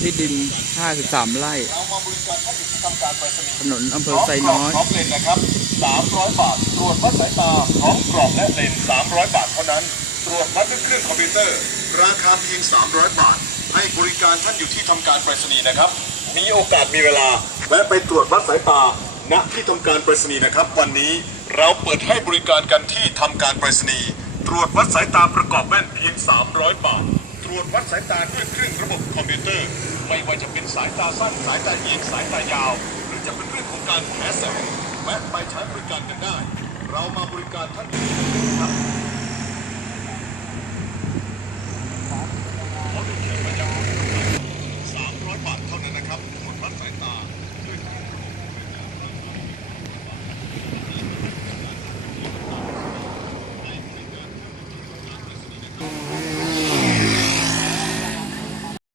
ที่ดิน 53 ไร่เรามาบริการท่านอยู่ที่ทำการไปรษณีย์ถนนอำเภอไซน้อยพร้อมเลนนะครับ 300 บาท ตรวจวัดสายตาพร้อมกรอบและเลน 300 บาทเท่านั้น ตรวจวัดด้วยเครื่องคอมพิวเตอร์ ราคาเพียง 300 บาท ให้บริการท่านอยู่ที่ทำการไปรษณีย์นะครับ มีโอกาสมีเวลาแวะไปตรวจวัดสายตา ณ ที่ทำการไปรษณีย์นะครับ วันนี้เราเปิดให้บริการกันที่ทำการไปรษณีย์ ตรวจวัดสายตาประกอบแว่นเพียง 300 บาทตร วจวัดสายตาด้วยเครื่องระบบคอมพิวเตอร์ ไม่ว่าจะเป็นสายตาสั้นสายตาเอียงสายตายาว หรือจะเป็นเรื่องของการแพ้แสงแวะไปใช้บริการกันได้ เรามาบริการท่าน